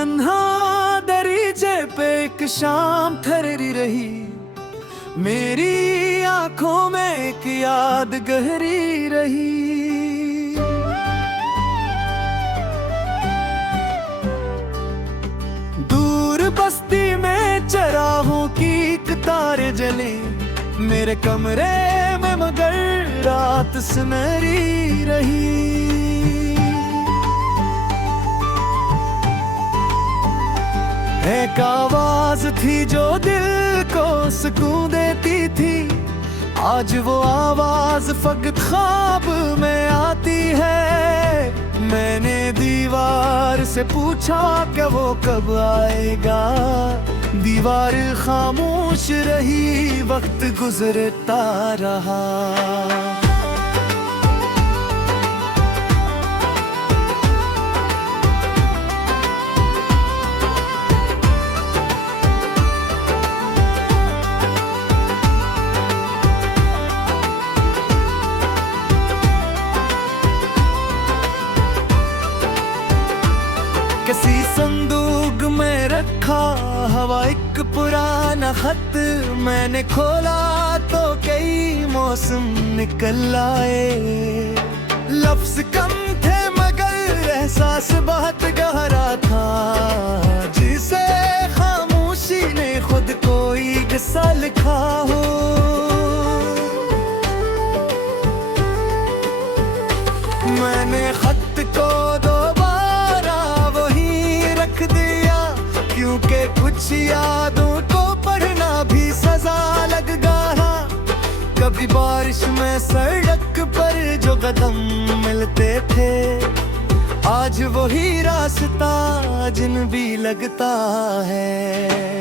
तन्हा दरीचे पे एक शाम ठहरी रही, मेरी आंखों में एक याद गहरी रही। दूर बस्ती में चराहों की कतारें जली, मेरे कमरे में मगर रात सुनहरी रही। एक आवाज थी जो दिल को सुकून देती थी, आज वो आवाज फकत ख्वाब में आती है। मैंने दीवार से पूछा कि वो कब आएगा, दीवार खामोश रही, वक्त गुजरता रहा। किसी संदूक में रखा हवा एक पुराना खत, मैंने खोला तो कई मौसम निकल आए। लफ्ज कम थे मगर एहसास बहुत गहरा था, जिसे खामोशी ने खुद कोई किस्सा लिखा हो। मैंने खत को क्योंकि कुछ यादों को पढ़ना भी सजा लग गया। कभी बारिश में सड़क पर जो कदम मिलते थे, आज वही रास्ता जिन भी लगता है।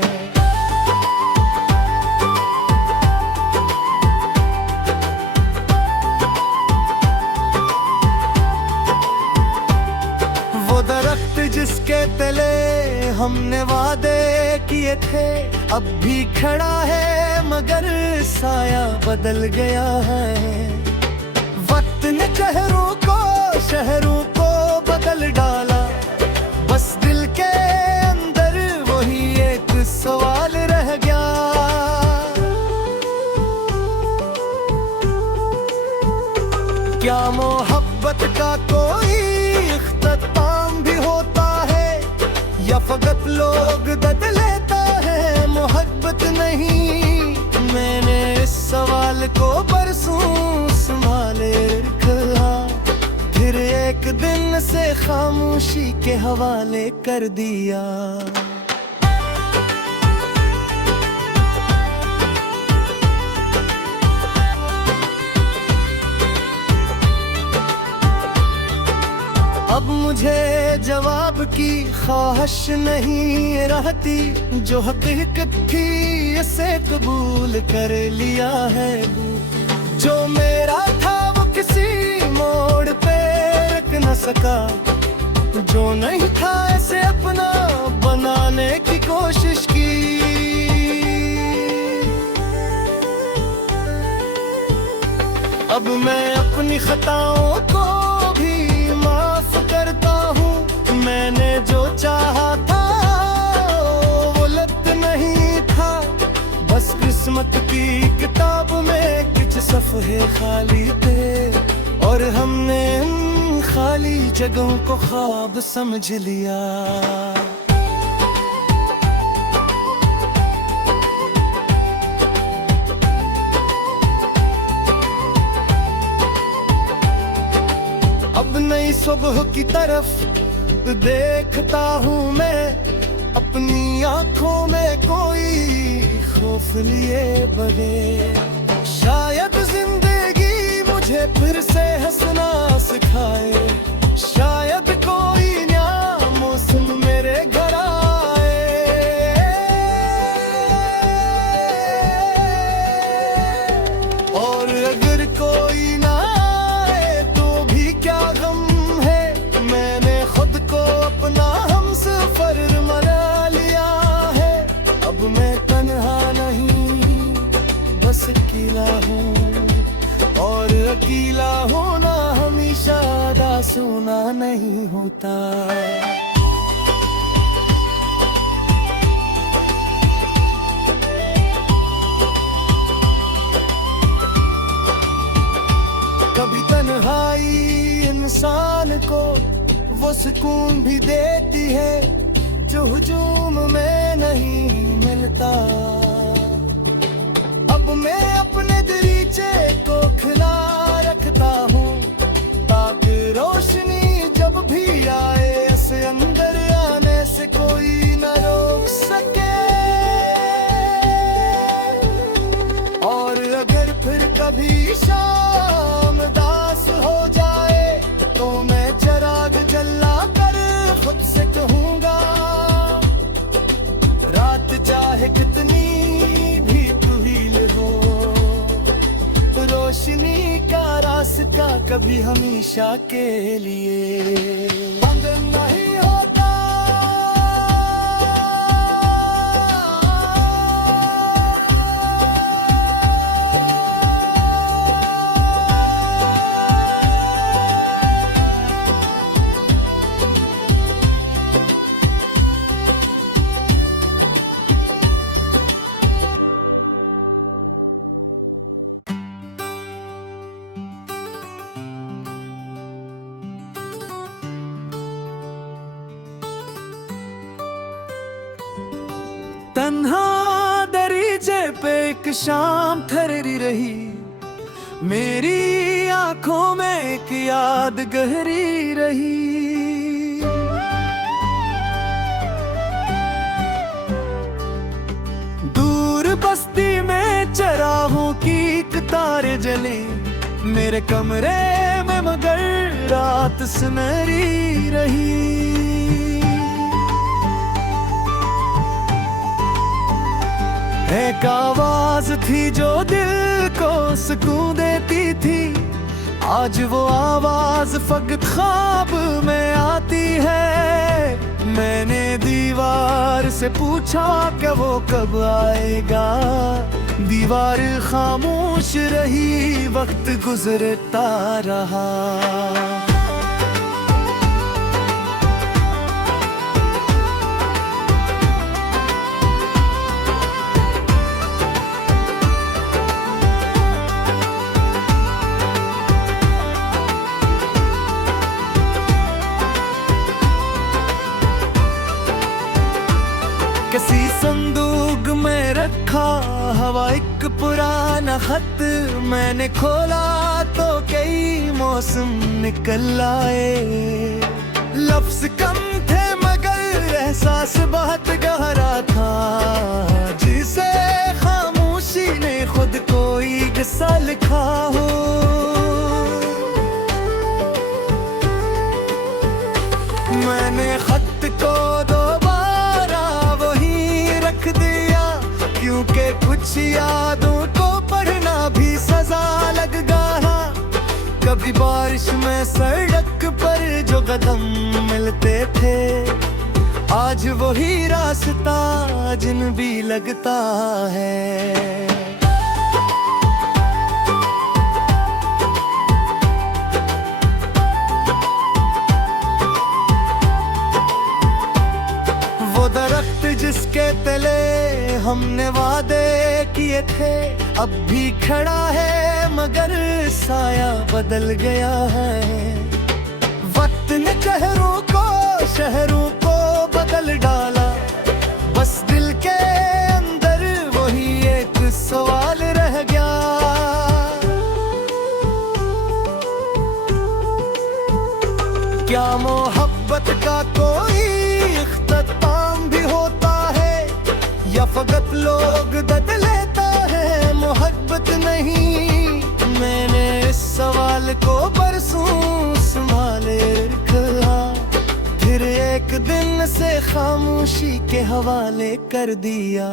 दरख्त जिसके तले हमने वादे किए थे, अब भी खड़ा है मगर साया बदल गया है। वक्त ने शहरों को बदल डाला, बस दिल के अंदर वही एक सवाल रह गया। क्या मोहब्बत का कोई इख्तिताम भी होता है, या फकत लोग दद लेता है मोहब्बत नहीं। मैंने इस सवाल को परसों संभाले रखा, फिर एक दिन से खामोशी के हवाले कर दिया। अब मुझे जवाब की ख्वाहिश नहीं रहती, जो हकीकत थी इसे कबूल कर लिया है। जो मेरा था वो किसी मोड़ पे रख न सका, जो नहीं था इसे अपना बनाने की कोशिश की। अब मैं अपनी खताओं को भी माफ करता हूँ। मैंने जो चाहा था वो गलत नहीं था, बस किस्मत की किताब में कुछ सफ़े खाली थे, और हमने उन खाली जगहों को ख्वाब समझ लिया। अब नई सुबह की तरफ देखता हूँ मैं, अपनी आंखों में कोई खौफ लिए बगैर। शायद जिंदगी मुझे फिर से हंसना सिखाए, शायद कोई नया मौसम मेरे घर आए। और अगर कोई ना आए तो भी क्या गम है, मैंने खुद को अपना हमसफर बना लिया है। अब मैं तन्हा नहीं बस अकेला हूँ, और अकेला होना हमेशा आदा सोना नहीं होता। इंसान को वो सुकून भी देती है जो हुजूम में नहीं मिलता। अब मैं अपने दरीचे को खिला रखता हूँ ताकि रोशनी जब भी आए ऐसे अंदर आने से कोई न रोक सके। और अगर फिर कभी शाम दास हो जाए तो मैं चिराग जला कर खुद से कहूँगा, रात चाहे कितनी भी तवील हो, रोशनी का रास्ता कभी हमेशा के लिए बंद नहीं होता। तन्हा दरीचे पे एक शाम ठहरी रही, मेरी आंखों में एक याद गहरी रही। दूर बस्ती में चराहों की कतारें जली, मेरे कमरे में मगर रात सुनहरी रही। एक आवाज थी जो दिल को सुकून देती थी, आज वो आवाज फकत ख्वाब में आती है। मैंने दीवार से पूछा कि वो कब आएगा, दीवार खामोश रही, वक्त गुजरता रहा। किसी संदूक में रखा हवा एक पुराना खत, मैंने खोला तो कई मौसम निकल आए। लफ्ज कम थे मगर एहसास बहुत गहरा था, जिसे खामोशी ने खुद कोई किस्सा लिखा हो। मैंने खत को क्योंकि कुछ यादों को पढ़ना भी सजा लग गया। कभी बारिश में सड़क पर जो कदम मिलते थे, आज वही रास्ता जिन भी लगता है। दरख्त जिसके तले हमने वादे किए थे, अब भी खड़ा है मगर साया बदल गया है। वक्त ने शहरों को बदल डाला, बस दिल के अंदर वही एक सवाल रह गया। क्या मोहब्बत का कोई इख्तिताम भी होता है, या फकत लोग दद लेता है मोहब्बत नहीं। मैंने इस सवाल को बरसों संभाले रखा, फिर एक दिन से खामोशी के हवाले कर दिया।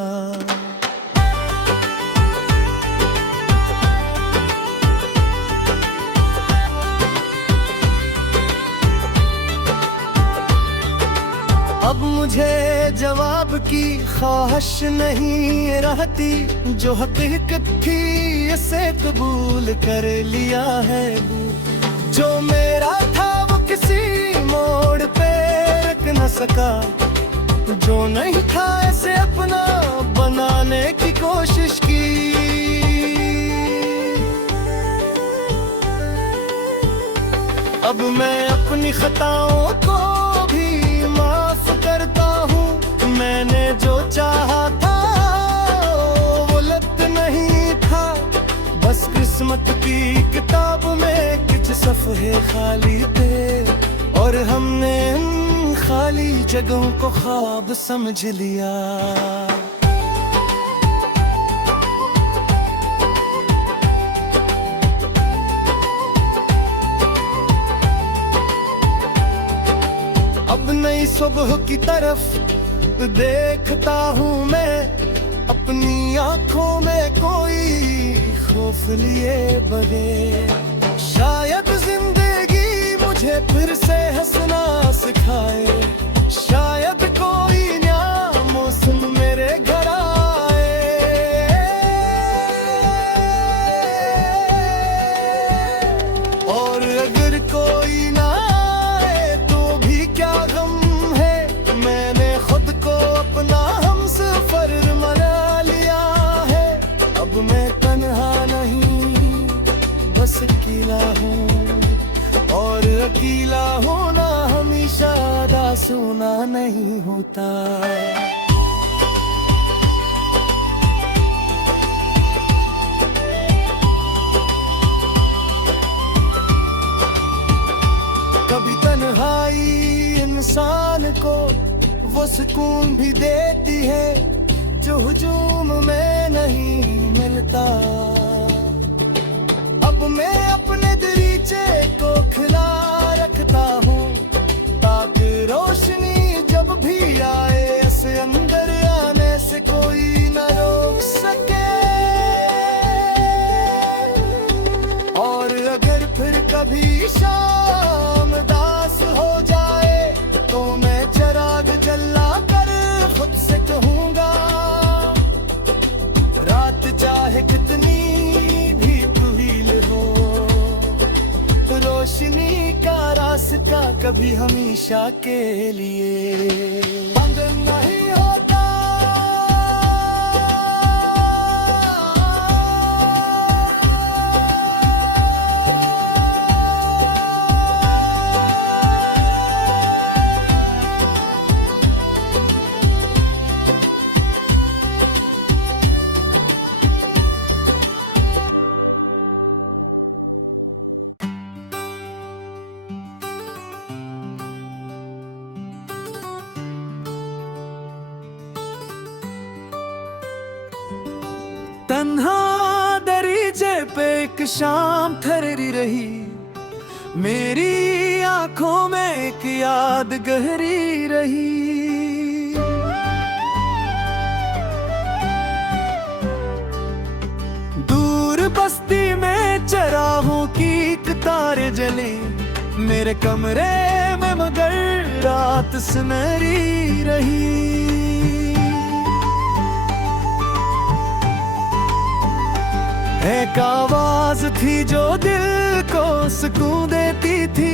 अब मुझे जवाब की ख्वाहिश नहीं रहती, जो हकीकत थी इसे कबूल कर लिया है। जो मेरा था वो किसी मोड़ पे रुक न सका, जो नहीं था इसे अपना बनाने की कोशिश की। अब मैं अपनी खताओं को भी माफ करता हूँ। मैंने जो चाहा था वो गलत नहीं था, बस किस्मत की किताब में कुछ सफ़े खाली थे, और हमने इन खाली जगहों को ख्वाब समझ लिया। अब नई सुबह की तरफ देखता हूँ मैं, अपनी आंखों में कोई खौफ लिए बगैर। शायद जिंदगी मुझे फिर से हंसना सिखाए, शायद कोई नया मौसम मेरे घर आए। और अगर कोई ना आए तो भी क्या गम है, मैंने खुद को अपना हमसफर बना लिया है। अब मैं तन्हा नहीं बस अकेला हूँ, और अकेला होना हमेशा दासूना नहीं होता। कभी तन्हाई इंसान को वो सुकून भी देती है जो हुजूम में नहीं मिलता। अब मैं अपने दरीचे को खिला रखता हूँ, ताकि रोशनी जब भी आए ऐसे अंदर आने से कोई न रोक सके। और अगर फिर कभी शाम दास हो जाए तो मैं चिराग जला कर खुद से कहूँगा, रात चाहे कितनी भी तवील हो, रोशनी का रास्ता कभी हमेशा के लिए बंद नहीं होता। तन्हा दरीचे पे एक शाम ठहरी रही, मेरी आंखों में एक याद गहरी रही। दूर बस्ती में चराहों की कतारें जली, मेरे कमरे में मगर रात सुनहरी रही। एक आवाज थी जो दिल को सुकून देती थी,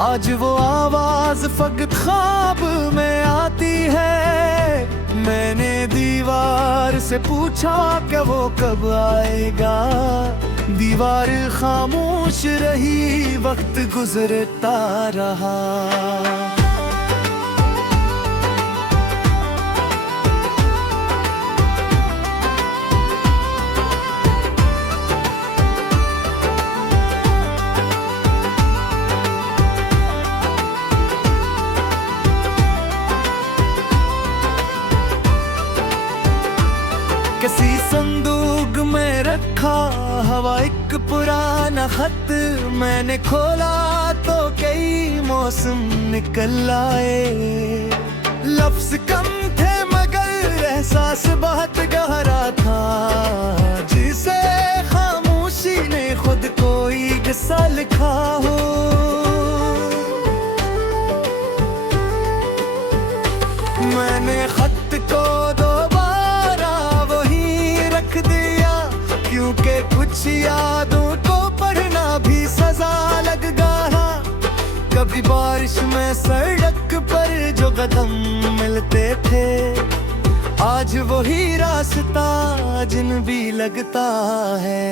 आज वो आवाज फकत ख्वाब में आती है। मैंने दीवार से पूछा कि वो कब आएगा, दीवार खामोश रही, वक्त गुजरता रहा। किसी संदूक में रखा हवा एक पुराना खत, मैंने खोला तो कई मौसम निकल आए। लफ्ज कम थे मगर एहसास बहुत गहरा था, जिसे खामोशी ने खुद कोई किस्सा लिखा हो। मैंने खत को दोबारा वहीं रख दिया, क्योंकि कुछ यादों को पढ़ना भी सजा लग गया। कभी बारिश में सड़क पर जो कदम मिलते थे, आज वही रास्ता जिन भी लगता है।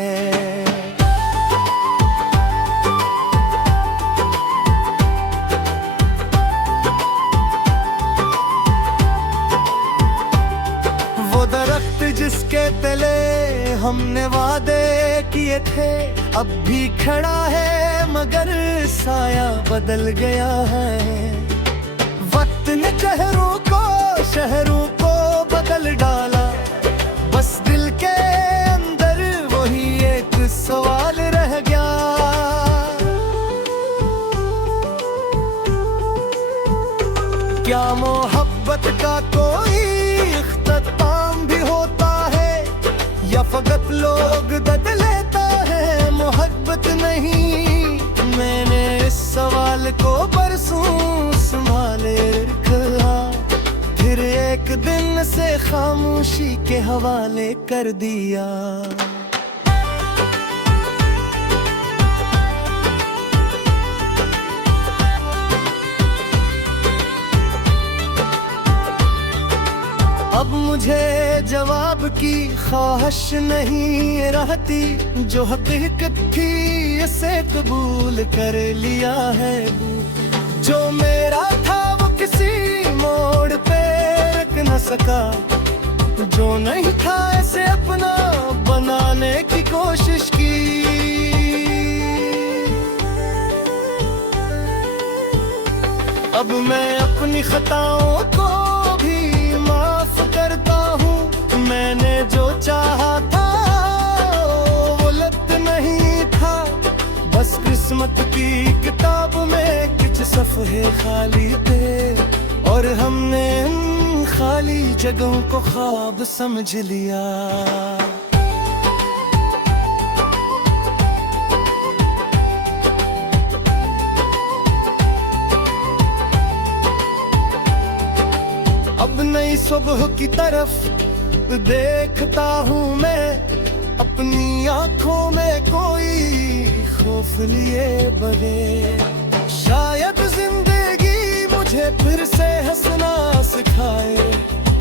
जिसके तले हमने वादे किए थे अब भी खड़ा है, मगर साया बदल गया है। वक्त ने शहरों को बदल डाला, बस दिल के अंदर वही एक सवाल रह गया। क्या मोहब्बत का कोई इख्तिताम भी होता है, या फकत लोग दद लेता है मोहब्बत नहीं? मैंने इस सवाल को बरसों संभाले रखा, फिर एक दिन से खामोशी के हवाले कर दिया। अब मुझे जवाब की ख्वाहिश नहीं रहती, जो हकीकत थी इसे कबूल कर लिया है। जो मेरा था वो किसी मोड़ पे रख न सका, जो नहीं था इसे अपना बनाने की कोशिश की। अब मैं अपनी खताओं को भी माफ करता हूँ। मैंने जो चाहा था वो गलत नहीं था, बस किस्मत की किताब में कुछ सफ़े खाली थे, और हमने इन खाली जगहों को ख्वाब समझ लिया। अब नई सुबह की तरफ देखता हूँ मैं, अपनी आंखों में कोई खौफ लिए बगैर। शायद जिंदगी मुझे फिर से हंसना सिखाए,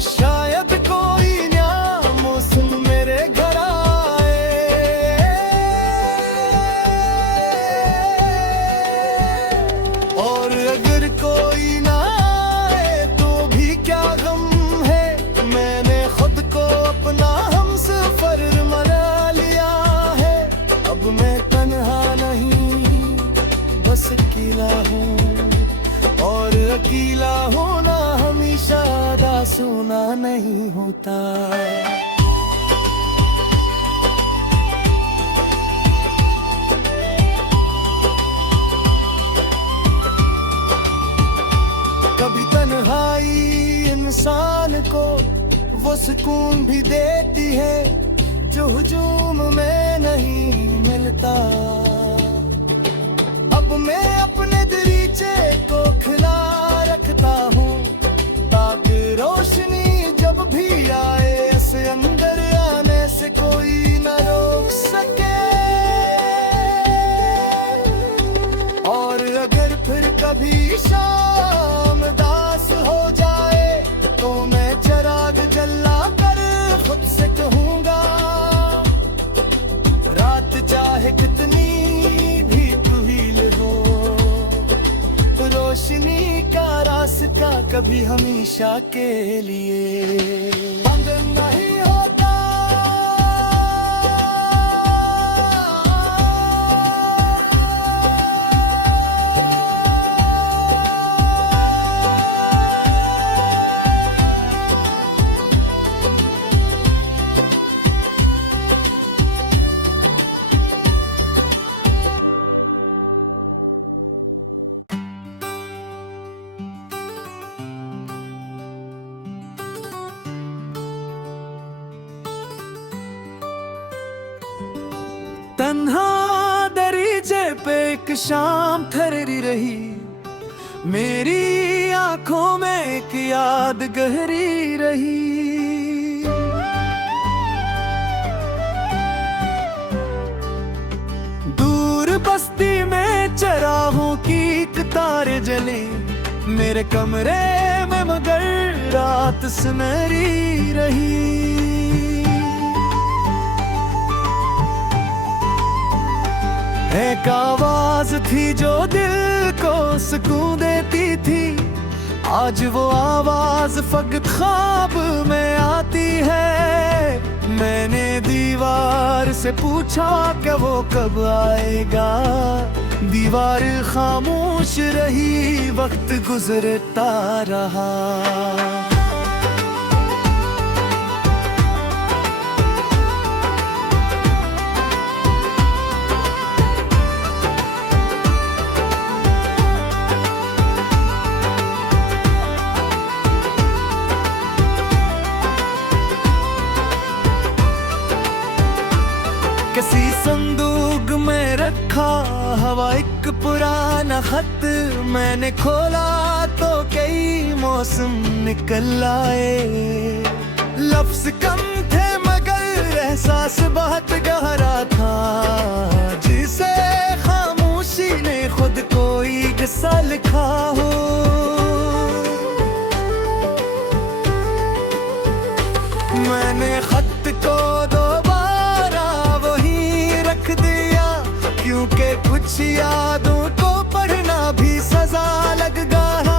शायद कोई नया मौसम मेरे घर आए। और अगर कोई ना आए तो भी क्या गम है, मैंने खुद को अपना हमसफर बना लिया है। अब मैं तन्हा नहीं बस अकेला हूँ, और अकेला होना हमेशा दासूना नहीं होता। कभी तन्हाई इंसान को वो सुकून भी देती है जो हुजूम में नहीं मिलता। अब मैं अपने दरीचे को खुला रखता हूँ, ताकि रोशनी जब भी आए ऐसे अंदर आने से कोई न रोक सके। और अगर फिर कभी शाम दास हो जाए तो मैं चिराग जला कर खुद से कहूँगा, रात चाहे कितनी भी तुहील हो, रोशनी का रास्ता कभी हमेशा के लिए बंद नहीं होता। तन्हा दरीचे पे एक शाम ठहरी रही, मेरी आंखों में एक याद गहरी रही। दूर बस्ती में चराहों की कतारें जली, मेरे कमरे में मगर रात सुनहरी रही। एक आवाज थी जो दिल को सुकून देती थी, आज वो आवाज फकत ख्वाब में आती है। मैंने दीवार से पूछा कि वो कब आएगा। दीवार खामोश रही, वक्त गुजरता रहा। किसी संदूक में रखा हवा एक पुराना खत। मैंने खोला तो कई मौसम निकल आए। लफ्ज कम थे मगर एहसास बहुत गहरा था, जिसे खामोशी ने खुद कोई किस्सा लिखा हो। मैंने खत को क्योंकि कुछ यादों को पढ़ना भी सजा लग गया।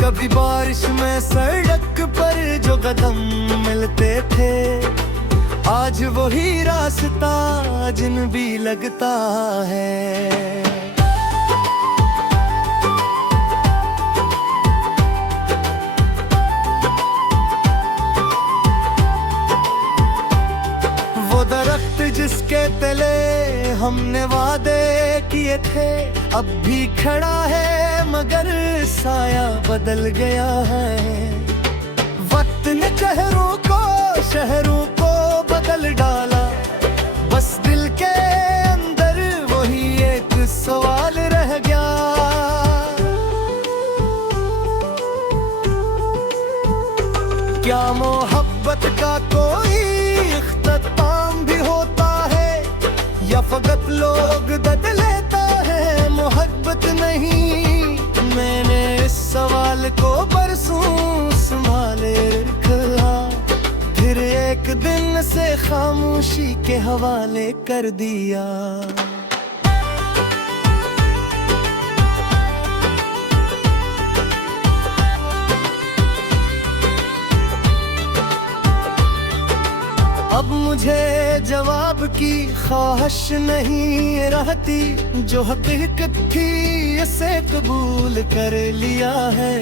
कभी बारिश में सड़क पर जो कदम मिलते थे, आज वही रास्ता जिन भी लगता है। दरख्त जिसके तले हमने वादे किए थे, अब भी खड़ा है मगर साया बदल गया है। वक्त ने शहरों को बदल डाला, बस दिल के अंदर वही एक सवाल रह गया। क्या मोहब्बत का कोई इख्तिताम भी होता है, या फकत लोग दद लेता है मोहब्बत नहीं। मैंने इस सवाल को परसों संभाले रखा, फिर एक दिन से खामोशी के हवाले कर दिया। अब मुझे जवाब की ख्वाहिश नहीं रहती, जो हकीकत थी इसे कबूल कर लिया है।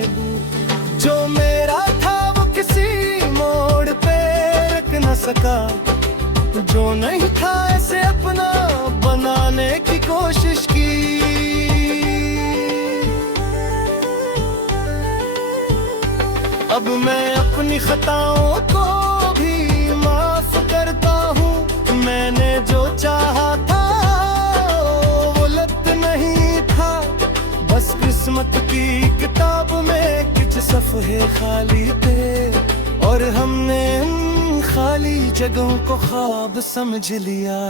जो मेरा था वो किसी मोड़ पे रख न सका, जो नहीं था इसे अपना बनाने की कोशिश की। अब मैं अपनी खताओं को भी माफ करता हूँ। मैंने जो चाहा था वो गलत नहीं था, बस किस्मत की किताब में कुछ सफ़े खाली थे, और हमने उन खाली जगहों को ख्वाब समझ लिया।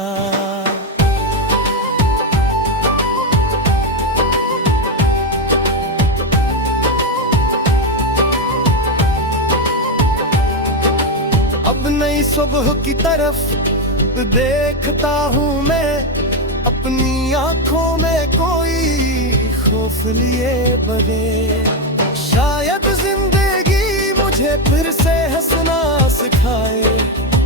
अब नई सुबह की तरफ देखता हूँ मैं, अपनी आंखों में कोई खौफ लिए बगैर। शायद जिंदगी मुझे फिर से हंसना सिखाए,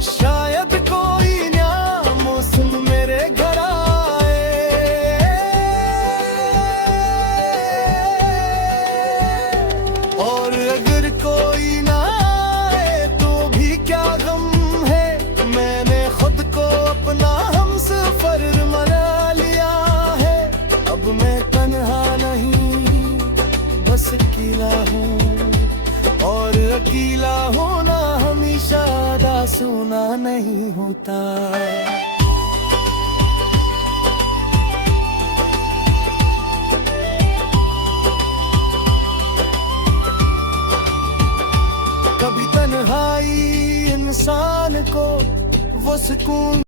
शायद कोई नया मौसम मेरे घर आए। और अगर कोई ना आए तो भी क्या गम है, मैंने खुद को अपना हमसफर बना लिया है। अब मैं तन्हा नहीं बस अकेला हूँ, और अकेला होना हमेशा दासूना नहीं होता। कभी तन्हाई इंसान को वो सुकून